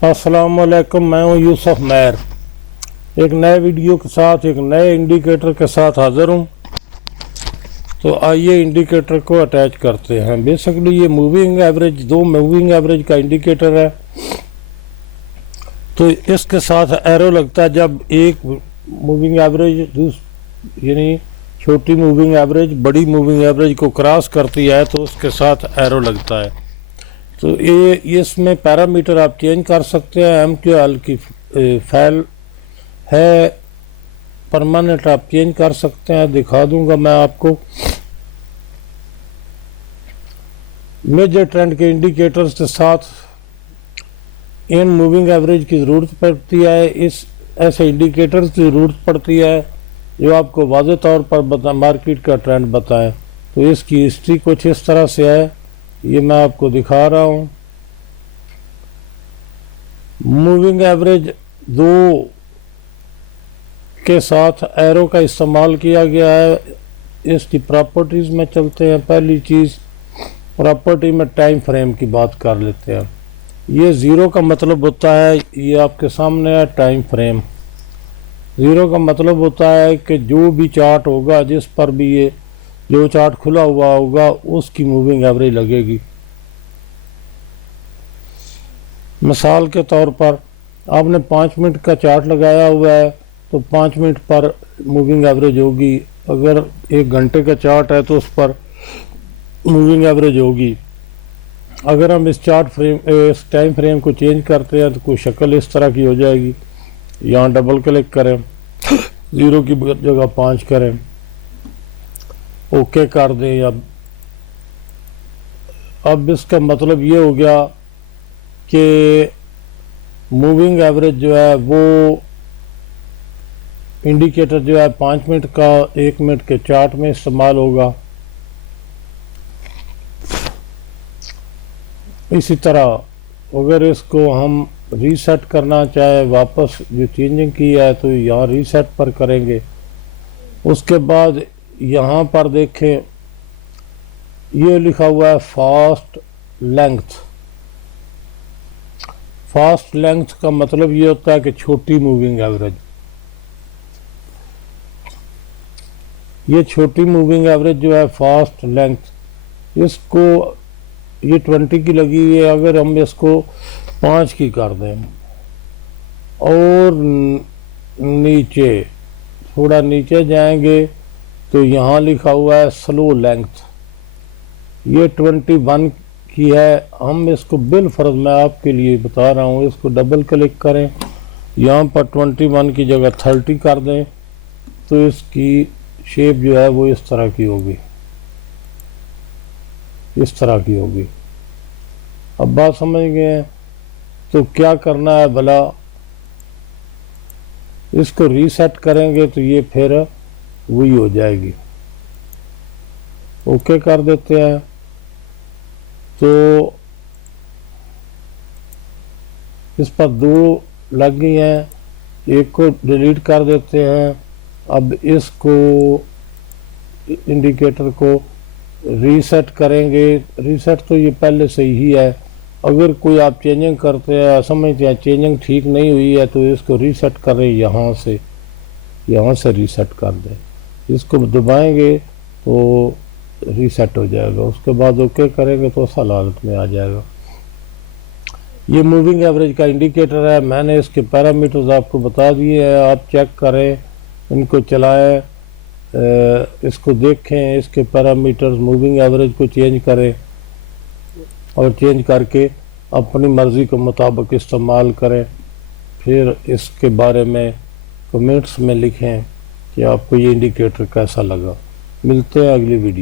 अस्सलामुअलैकुम, मैं हूं यूसुफ मैर। एक नए वीडियो के साथ एक नए इंडिकेटर के साथ हाज़िर हूं। तो आइए इंडिकेटर को अटैच करते हैं। बेसिकली ये मूविंग एवरेज, दो मूविंग एवरेज का इंडिकेटर है। तो इसके साथ एरो लगता है जब एक मूविंग एवरेज यानी छोटी मूविंग एवरेज बड़ी मूविंग एवरेज को क्रॉस करती है तो उसके साथ एरो लगता है। तो ये इसमें पैरामीटर आप चेंज कर सकते हैं। MQL की फाइल है, परमानेंट आप चेंज कर सकते हैं। दिखा दूंगा मैं आपको। मेजर ट्रेंड के इंडिकेटर्स के साथ इन मूविंग एवरेज की ज़रूरत पड़ती है। इस ऐसे इंडिकेटर्स की ज़रूरत पड़ती है जो आपको वाज़ेह तौर पर मार्केट का ट्रेंड बताएं। तो इसकी हिस्ट्री कुछ इस तरह से है, ये मैं आपको दिखा रहा हूँ। मूविंग एवरेज दो के साथ एरो का इस्तेमाल किया गया है। इसकी प्रॉपर्टीज़ में चलते हैं। पहली चीज़, प्रॉपर्टी में टाइम फ्रेम की बात कर लेते हैं। ये ज़ीरो का मतलब होता है, ये आपके सामने है टाइम फ्रेम। ज़ीरो का मतलब होता है कि जो भी चार्ट होगा, जिस पर भी ये जो चार्ट खुला हुआ होगा उसकी मूविंग एवरेज लगेगी। मिसाल के तौर पर आपने 5 मिनट का चार्ट लगाया हुआ है तो 5 मिनट पर मूविंग एवरेज होगी। अगर 1 घंटे का चार्ट है तो उस पर मूविंग एवरेज होगी। अगर हम इस इस टाइम फ्रेम को चेंज करते हैं तो कोई शक्ल इस तरह की हो जाएगी। यहाँ डबल क्लिक करें, 0 की जगह 5 करें, ओके कर दें। अब इसका मतलब ये हो गया कि मूविंग एवरेज जो है वो इंडिकेटर जो है 5 मिनट का 1 मिनट के चार्ट में इस्तेमाल होगा। इसी तरह अगर इसको हम रीसेट करना चाहे, वापस जो चेंजिंग की है तो यहाँ रीसेट पर करेंगे। उसके बाद यहाँ पर देखें, ये लिखा हुआ है फास्ट लेंथ। फास्ट लेंथ का मतलब ये होता है कि छोटी मूविंग एवरेज। ये छोटी मूविंग एवरेज जो है फास्ट लेंथ, इसको ये 20 की लगी हुई है। अगर हम इसको 5 की कर दें और नीचे थोड़ा नीचे जाएंगे तो यहाँ लिखा हुआ है स्लो लेंथ। ये 21 की है। हम इसको बिल फर्ज मैं आपके लिए बता रहा हूँ, इसको डबल क्लिक करें, यहाँ पर 21 की जगह 30 कर दें तो इसकी शेप जो है वो इस तरह की होगी, इस तरह की होगी। अब बात समझ गए। तो क्या करना है भला, इसको रीसेट करेंगे तो ये फिर वही हो जाएगी। ओके कर देते हैं। तो इस पर 2 लग गई हैं, एक को डिलीट कर देते हैं। अब इसको इंडिकेटर को रीसेट करेंगे। रीसेट तो ये पहले से ही है। अगर कोई आप चेंजिंग करते हैं, समझते हैं चेंजिंग ठीक नहीं हुई है तो इसको रीसेट करें। यहाँ से रीसेट कर दें। इसको दबाएंगे तो रीसेट हो जाएगा। उसके बाद ओके करेंगे तो असल हालत में आ जाएगा। ये मूविंग एवरेज का इंडिकेटर है। मैंने इसके पैरामीटर्स आपको बता दिए हैं, आप चेक करें, इनको चलाएं, इसको देखें, इसके पैरामीटर्स, मूविंग एवरेज को चेंज करें और चेंज करके अपनी मर्ज़ी के मुताबिक इस्तेमाल करें। फिर इसके बारे में कमेंट्स में लिखें कि आपको ये इंडिकेटर कैसा लगा। मिलते हैं अगली वीडियो।